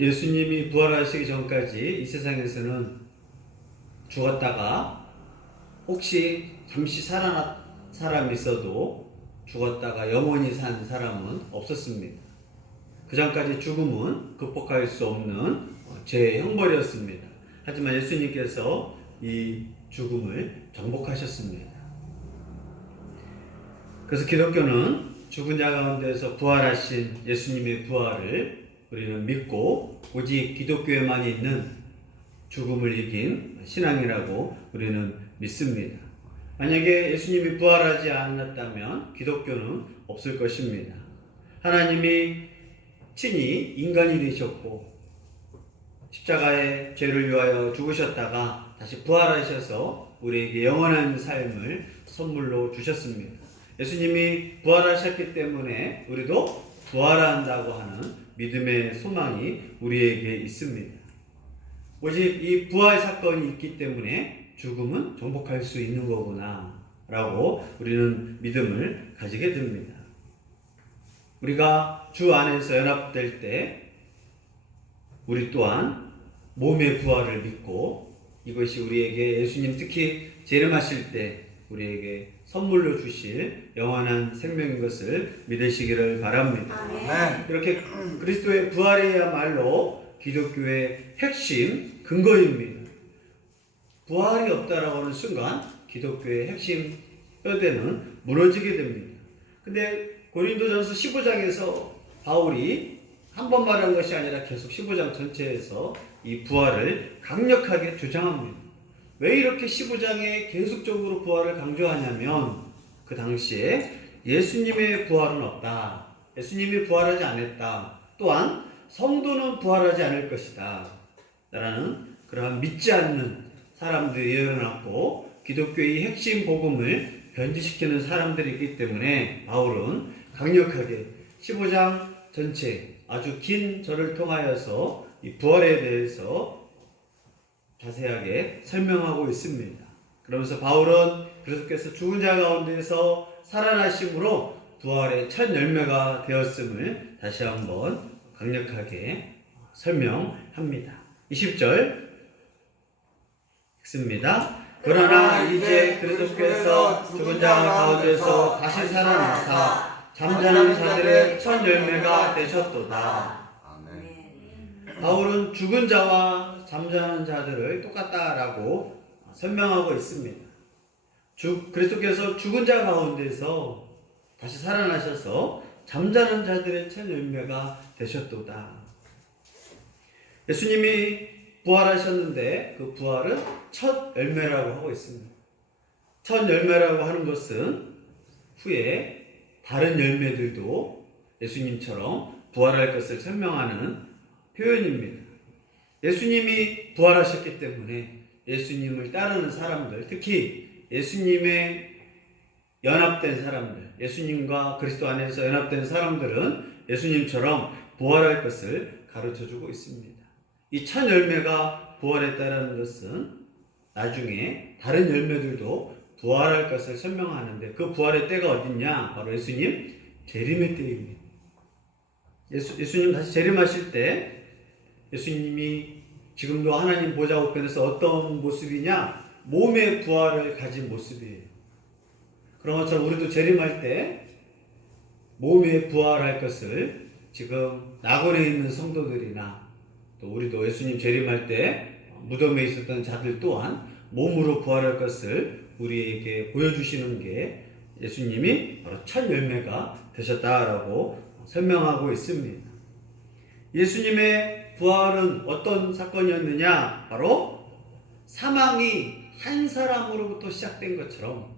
예수님이 부활하시기 전까지 이 세상에서는 죽었다가 혹시 잠시 살아난 사람이 있어도 죽었다가 영원히 산 사람은 없었습니다. 그 전까지 죽음은 극복할 수 없는 죄의 형벌이었습니다. 하지만 예수님께서 이 죽음을 정복하셨습니다. 그래서 기독교는 죽은 자 가운데서 부활하신 예수님의 부활을 우리는 믿고 오직 기독교에만 있는 죽음을 이긴 신앙이라고 우리는 믿습니다. 만약에 예수님이 부활하지 않았다면 기독교는 없을 것입니다. 하나님이 친히 인간이 되셨고 십자가의 죄를 위하여 죽으셨다가 다시 부활하셔서 우리에게 영원한 삶을 선물로 주셨습니다. 예수님이 부활하셨기 때문에 우리도 부활한다고 하는 믿음의 소망이 우리에게 있습니다. 오직 이 부활 사건이 있기 때문에 죽음은 정복할 수 있는 거구나 라고 우리는 믿음을 가지게 됩니다. 우리가 주 안에서 연합될 때 우리 또한 몸의 부활을 믿고 이것이 우리에게 예수님 특히 재림하실 때 우리에게 선물로 주실 영원한 생명인 것을 믿으시기를 바랍니다. 아멘. 이렇게 그리스도의 부활이야말로 기독교의 핵심 근거입니다. 부활이 없다라고 하는 순간 기독교의 핵심 뼈대는 무너지게 됩니다. 근데 고린도전서 15장에서 바울이 한 번 말한 것이 아니라 계속 15장 전체에서 이 부활을 강력하게 주장합니다. 왜 이렇게 15장에 계속적으로 부활을 강조하냐면 그 당시에 예수님의 부활은 없다. 예수님이 부활하지 않았다. 또한 성도는 부활하지 않을 것이다. 라는 그러한 믿지 않는 사람들이 일어났고 기독교의 핵심 복음을 변질시키는 사람들이기 때문에 바울은 강력하게 15장 전체 아주 긴 절을 통하여서 이 부활에 대해서 자세하게 설명하고 있습니다. 그러면서 바울은 그리스도께서 죽은 자 가운데서 살아나심으로 부활의 첫 열매가 되었음을 다시 한번 강력하게 설명합니다. 20절 읽습니다. 그러나 이제 그리스도께서 죽은 자 가운데서 다시 살아나사 잠자는 자들의 첫 열매가 되셨도다. 아멘. 바울은 죽은 자와 잠자는 자들을 똑같다라고 설명하고 있습니다. 그리스도께서 죽은 자 가운데서 다시 살아나셔서 잠자는 자들의 첫 열매가 되셨도다. 예수님이 부활하셨는데 그 부활은 첫 열매라고 하고 있습니다. 첫 열매라고 하는 것은 후에 다른 열매들도 예수님처럼 부활할 것을 설명하는 표현입니다. 예수님이 부활하셨기 때문에 예수님을 따르는 사람들, 특히 예수님의 연합된 사람들, 예수님과 그리스도 안에서 연합된 사람들은 예수님처럼 부활할 것을 가르쳐주고 있습니다. 이 첫 열매가 부활했다는 것은 나중에 다른 열매들도 부활할 것을 설명하는데 그 부활의 때가 어딨냐? 바로 예수님 재림의 때입니다. 예수님 다시 재림하실 때 예수님이 지금도 하나님 보좌 우편에서 어떤 모습이냐? 몸의 부활을 가진 모습이에요. 그런 것처럼 우리도 재림할 때 몸의 부활할 것을 지금 낙원에 있는 성도들이나 또 우리도 예수님 재림할 때 무덤에 있었던 자들 또한 몸으로 부활할 것을 우리에게 보여주시는 게 예수님이 바로 첫 열매가 되셨다라고 설명하고 있습니다. 예수님의 부활은 어떤 사건이었느냐? 바로 사망이 한 사람으로부터 시작된 것처럼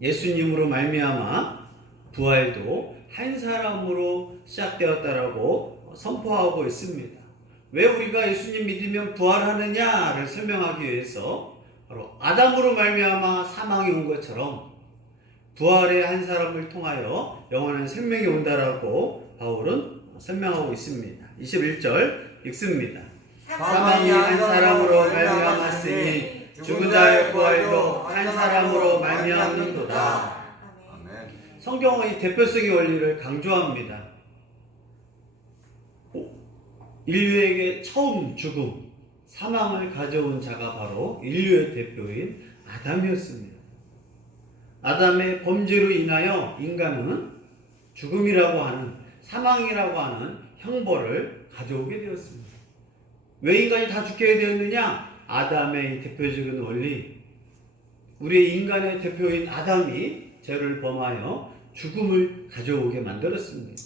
예수님으로 말미암아 부활도 한 사람으로 시작되었다라고 선포하고 있습니다. 왜 우리가 예수님 믿으면 부활하느냐를 설명하기 위해서 바로 아담으로 말미암아 사망이 온 것처럼 부활의 한 사람을 통하여 영원한 생명이 온다라고 바울은 설명하고 있습니다. 21절 읽습니다. 사망이 한 사람으로 말미암았으니 죽은 자의 부활도 한 사람으로 말미암는도다. 성경은 이 대표성의 원리를 강조합니다. 인류에게 처음 죽음, 사망을 가져온 자가 바로 인류의 대표인 아담이었습니다. 아담의 범죄로 인하여 인간은 죽음이라고 하는, 사망이라고 하는 형벌을 가져오게 되었습니다. 왜 인간이 다 죽게 되었느냐? 아담의 대표적인 원리, 우리의 인간의 대표인 아담이 죄를 범하여 죽음을 가져오게 만들었습니다.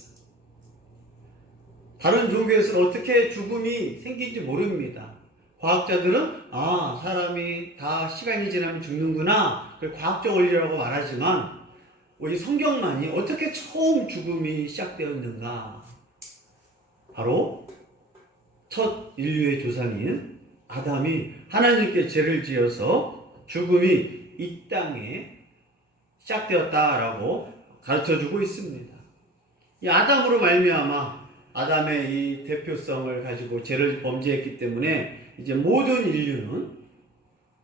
다른 종교에서는 어떻게 죽음이 생긴지 모릅니다. 과학자들은 사람이 다 시간이 지나면 죽는구나, 그걸 과학적 원리라고 말하지만 우리 성경만이 어떻게 처음 죽음이 시작되었는가? 바로 첫 인류의 조상인 아담이 하나님께 죄를 지어서 죽음이 이 땅에 시작되었다라고 가르쳐주고 있습니다. 이 아담으로 말미암아 아담의 이 대표성을 가지고 죄를 범죄했기 때문에 이제 모든 인류는,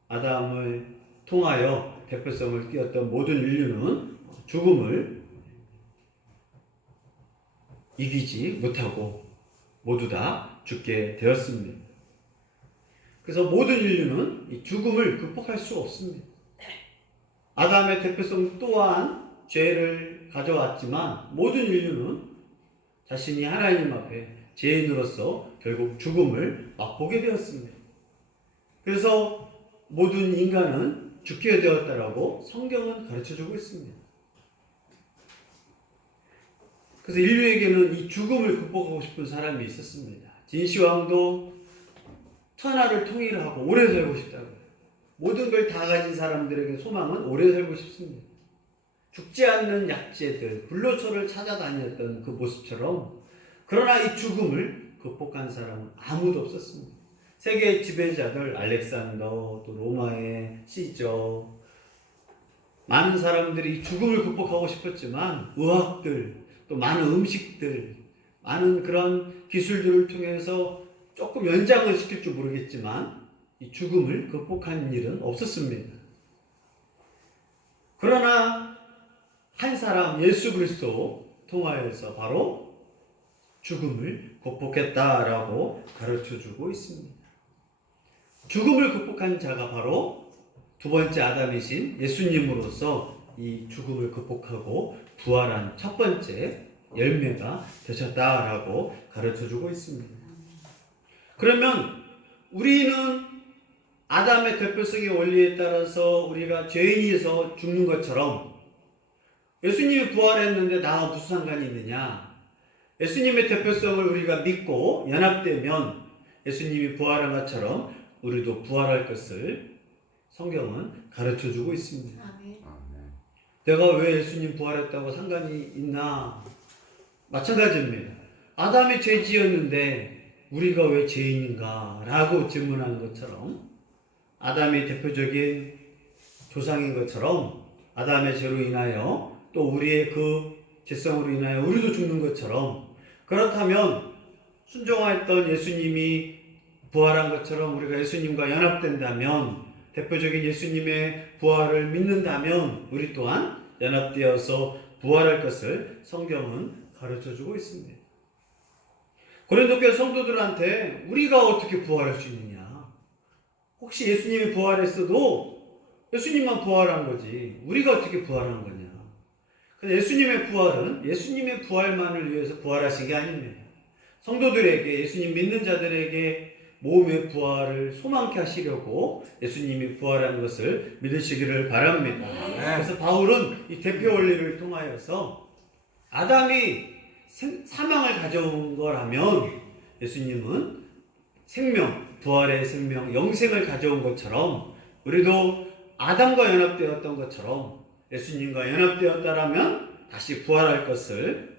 아담을 통하여 대표성을 띄었던 모든 인류는 죽음을 이기지 못하고 모두 다 죽게 되었습니다. 그래서 모든 인류는 이 죽음을 극복할 수 없습니다. 아담의 대표성 또한 죄를 가져왔지만 모든 인류는 자신이 하나님 앞에 죄인으로서 결국 죽음을 맛보게 되었습니다. 그래서 모든 인간은 죽게 되었다라고 성경은 가르쳐주고 있습니다. 그래서 인류에게는 이 죽음을 극복하고 싶은 사람이 있었습니다. 진시황도 천하를 통일하고 오래 살고 싶다고요. 모든 걸 다 가진 사람들에게 소망은 오래 살고 싶습니다. 죽지 않는 약재들, 불로초를 찾아다녔던 그 모습처럼, 그러나 이 죽음을 극복한 사람은 아무도 없었습니다. 세계 지배자들, 알렉산더, 또 로마의 시저, 많은 사람들이 이 죽음을 극복하고 싶었지만 의학들, 또 많은 음식들, 많은 그런 기술들을 통해서 조금 연장을 시킬 줄 모르겠지만 이 죽음을 극복한 일은 없었습니다. 그러나 한 사람, 예수 그리스도 통하여서 바로 죽음을 극복했다라고 가르쳐주고 있습니다. 죽음을 극복한 자가 바로 두 번째 아담이신 예수님으로서 이 죽음을 극복하고 부활한 첫 번째 열매가 되셨다라고 가르쳐주고 있습니다. 그러면 우리는 아담의 대표성의 원리에 따라서 우리가 죄인이서 죽는 것처럼, 예수님이 부활했는데 나와 무슨 상관이 있느냐? 예수님의 대표성을 우리가 믿고 연합되면 예수님이 부활한 것처럼 우리도 부활할 것을 성경은 가르쳐주고 있습니다. 내가 왜 예수님 부활했다고 상관이 있나? 마찬가지입니다. 아담이 죄 지었는데 우리가 왜 죄인인가? 라고 질문하는 것처럼, 아담이 대표적인 조상인 것처럼 아담의 죄로 인하여 또 우리의 그 죄성으로 인하여 우리도 죽는 것처럼, 그렇다면 순종하였던 예수님이 부활한 것처럼 우리가 예수님과 연합된다면, 대표적인 예수님의 부활을 믿는다면 우리 또한 연합되어서 부활할 것을 성경은 가르쳐주고 있습니다. 고린도교회 성도들한테 우리가 어떻게 부활할 수 있느냐? 혹시 예수님이 부활했어도 예수님만 부활한 거지 우리가 어떻게 부활한 거냐? 근데 예수님의 부활은 예수님의 부활만을 위해서 부활하신 게 아닙니다. 성도들에게, 예수님 믿는 자들에게 몸의 부활을 소망케 하시려고 예수님이 부활한 것을 믿으시기를 바랍니다. 그래서 바울은 이 대표 원리를 통하여서 아담이 사망을 가져온 거라면 예수님은 생명, 부활의 생명, 영생을 가져온 것처럼 우리도 아담과 연합되었던 것처럼 예수님과 연합되었다라면 다시 부활할 것을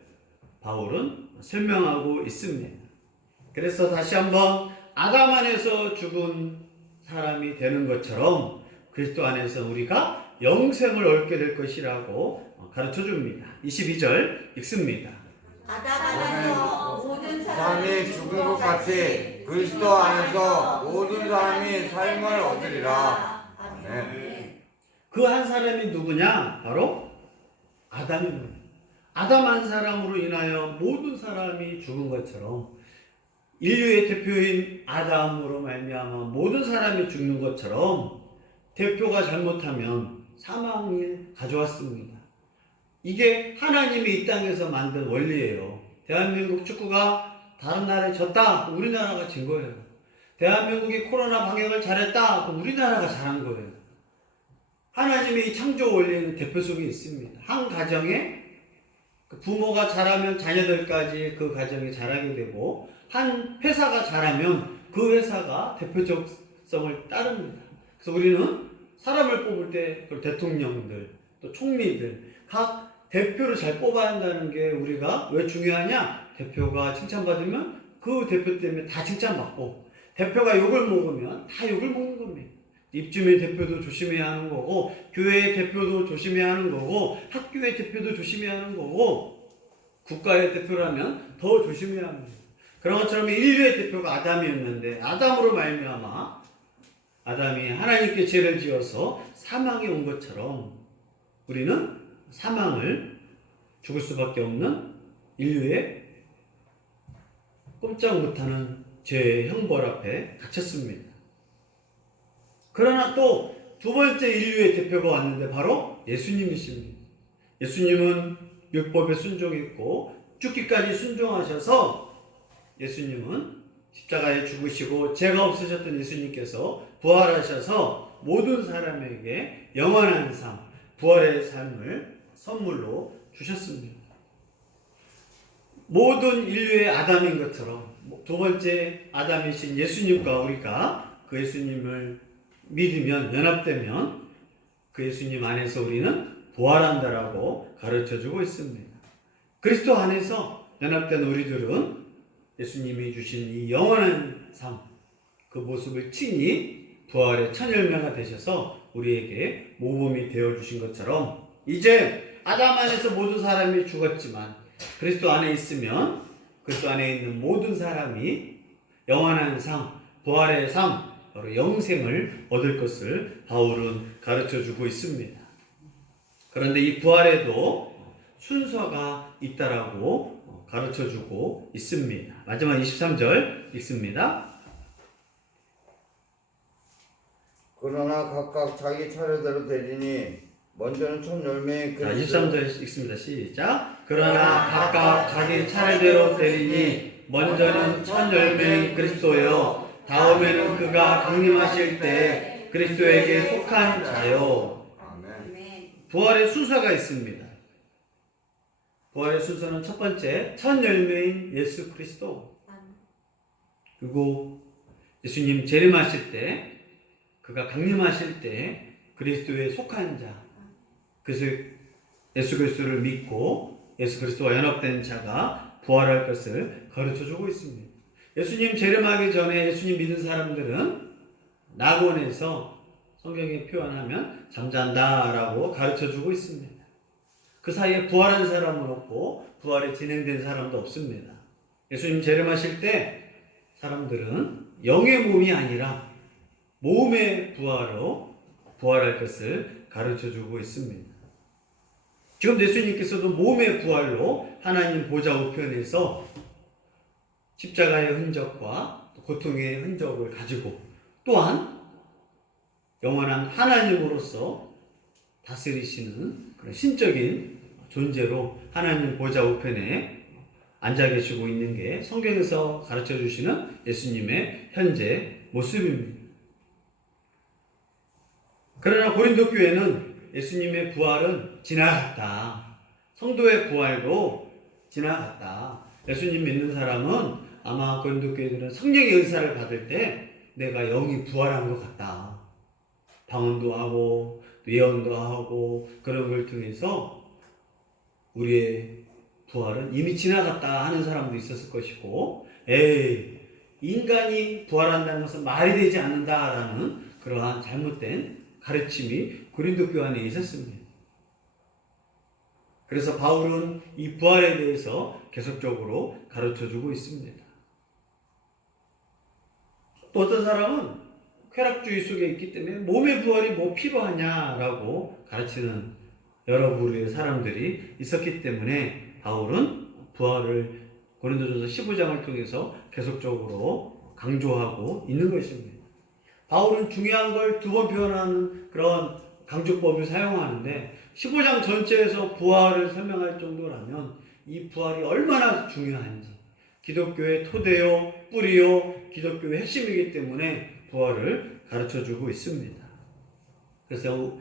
바울은 설명하고 있습니다. 그래서 다시 한번 아담 안에서 죽은 사람이 되는 것처럼 그리스도 안에서 우리가 영생을 얻게 될 것이라고 가르쳐 줍니다. 22절 읽습니다. 아담 안에서 모든 사람이 죽은 것 같이 그리스도 안에서 모든 사람이 삶을 얻으리라. 아멘. 그 한 사람이 누구냐? 바로 아담입니다. 아담 한 사람으로 인하여 모든 사람이 죽은 것처럼 인류의 대표인 아담으로 말미암아 모든 사람이 죽는 것처럼 대표가 잘못하면 사망을 가져왔습니다. 이게 하나님이 이 땅에서 만든 원리예요. 대한민국 축구가 다른 나라에 졌다, 우리나라가 진 거예요. 대한민국이 코로나 방역을 잘했다, 우리나라가 잘한 거예요. 하나님의 이 창조 원리는 대표 속에 있습니다. 한 가정에 부모가 잘하면 자녀들까지 그 가정이 잘하게 되고, 한 회사가 잘하면 그 회사가 대표적성을 따릅니다. 그래서 우리는 사람을 뽑을 때 대통령들, 또 총리들, 각 대표를 잘 뽑아야 한다는 게 우리가 왜 중요하냐? 대표가 칭찬받으면 그 대표 때문에 다 칭찬받고, 대표가 욕을 먹으면 다 욕을 먹는 겁니다. 입주민 대표도 조심해야 하는 거고, 교회의 대표도 조심해야 하는 거고, 학교의 대표도 조심해야 하는 거고, 국가의 대표라면 더 조심해야 합니다. 그런 것처럼 인류의 대표가 아담이었는데, 아담으로 말미암아 아담이 하나님께 죄를 지어서 사망이 온 것처럼 우리는 사망을 죽을 수밖에 없는 인류의 꼼짝 못하는 죄의 형벌 앞에 갇혔습니다. 그러나 또 두 번째 인류의 대표가 왔는데 바로 예수님이십니다. 예수님은 율법에 순종했고 죽기까지 순종하셔서 예수님은 십자가에 죽으시고 죄가 없으셨던 예수님께서 부활하셔서 모든 사람에게 영원한 삶, 부활의 삶을 선물로 주셨습니다. 모든 인류의 아담인 것처럼 두 번째 아담이신 예수님과 우리가 그 예수님을 믿으면, 연합되면 그 예수님 안에서 우리는 부활한다라고 가르쳐주고 있습니다. 그리스도 안에서 연합된 우리들은 예수님이 주신 이 영원한 삶, 그 모습을 친히 부활의 첫 열매가 되셔서 우리에게 모범이 되어주신 것처럼, 이제 아담 안에서 모든 사람이 죽었지만 그리스도 안에 있으면 그리스도 안에 있는 모든 사람이 영원한 삶, 부활의 삶, 바로 영생을 얻을 것을 바울은 가르쳐주고 있습니다. 그런데 이 부활에도 순서가 있다라고 가르쳐주고 있습니다. 마지막 23절 읽습니다. 그러나 각각 자기 차례대로 되리니 먼저는 첫 열매인 자, 23절 읽습니다. 시작. 그러나 각각 자기 차례대로 되리니 먼저는 첫 열매인 그리스도요, 다음에는 그가 강림하실 때 그리스도에게 속한 자요. 아멘. 부활의 순서가 있습니다. 부활의 순서는 첫 번째, 첫 열매인 예수 그리스도. 그리고 예수님 재림하실 때, 그가 강림하실 때 그리스도에 속한 자, 그래서 예수 그리스도를 믿고 예수 그리스도와 연합된 자가 부활할 것을 가르쳐주고 있습니다. 예수님 재림하기 전에 예수님 믿은 사람들은 낙원에서 성경에 표현하면 잠잔다라고 가르쳐주고 있습니다. 그 사이에 부활한 사람은 없고 부활이 진행된 사람도 없습니다. 예수님 재림하실 때 사람들은 영의 몸이 아니라 몸의 부활로 부활할 것을 가르쳐주고 있습니다. 지금 예수님께서도 몸의 부활로 하나님 보좌 우편에서 십자가의 흔적과 고통의 흔적을 가지고, 또한 영원한 하나님으로서 다스리시는 그런 신적인 존재로 하나님 보좌 우편에 앉아 계시고 있는 게 성경에서 가르쳐 주시는 예수님의 현재 모습입니다. 그러나 고린도 교회는 예수님의 부활은 지나갔다, 성도의 부활도 지나갔다, 예수님 믿는 사람은 아마 고린도 교회들은 성령의 은사를 받을 때 내가 영이 부활한 것 같다, 방언도 하고 예언도 하고 그런 걸 통해서 우리의 부활은 이미 지나갔다 하는 사람도 있었을 것이고, 인간이 부활한다는 것은 말이 되지 않는다라는 그러한 잘못된 가르침이 고린도 교회 안에 있었습니다. 그래서 바울은 이 부활에 대해서 계속적으로 가르쳐주고 있습니다. 또 어떤 사람은 쾌락주의 속에 있기 때문에 몸의 부활이 뭐 필요하냐라고 가르치는 여러 부류의 사람들이 있었기 때문에 바울은 부활을 고린도전서 15장을 통해서 계속적으로 강조하고 있는 것입니다. 바울은 중요한 걸 두 번 표현하는 그런 강조법을 사용하는데 15장 전체에서 부활을 설명할 정도라면 이 부활이 얼마나 중요한지, 기독교의 토대요, 뿌리요, 기독교의 핵심이기 때문에 부활을 가르쳐주고 있습니다. 그래서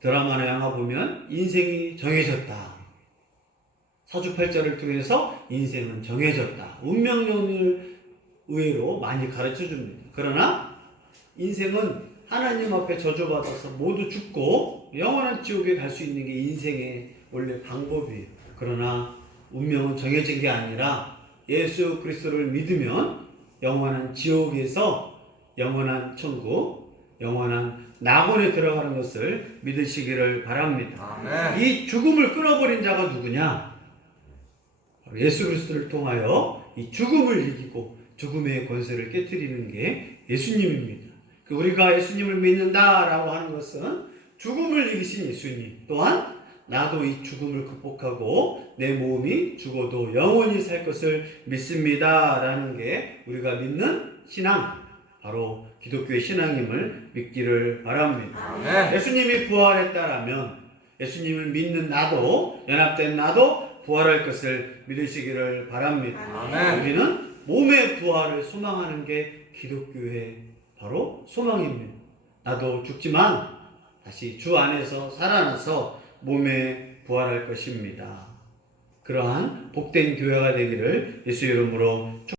드라마나 영화 보면 인생이 정해졌다. 사주팔자를 통해서 인생은 정해졌다. 운명론을 의외로 많이 가르쳐줍니다. 그러나 인생은 하나님 앞에 저주받아서 모두 죽고 영원한 지옥에 갈 수 있는 게 인생의 원래 방법이에요. 그러나 운명은 정해진 게 아니라 예수 그리스도를 믿으면 영원한 지옥에서 영원한 천국, 영원한 낙원에 들어가는 것을 믿으시기를 바랍니다. 아멘. 이 죽음을 끊어버린 자가 누구냐? 바로 예수 그리스도를 통하여 이 죽음을 이기고 죽음의 권세를 깨뜨리는 게 예수님입니다. 우리가 예수님을 믿는다라고 하는 것은 죽음을 이기신 예수님, 또한 나도 이 죽음을 극복하고 내 몸이 죽어도 영원히 살 것을 믿습니다라는 게 우리가 믿는 신앙, 바로 기독교의 신앙임을 믿기를 바랍니다. 아멘. 예수님이 부활했다라면 예수님을 믿는 나도, 연합된 나도 부활할 것을 믿으시기를 바랍니다. 아멘. 우리는 몸의 부활을 소망하는 게 기독교의 바로 소망입니다. 나도 죽지만 다시 주 안에서 살아나서 몸에 부활할 것입니다. 그러한 복된 교회가 되기를 예수 이름으로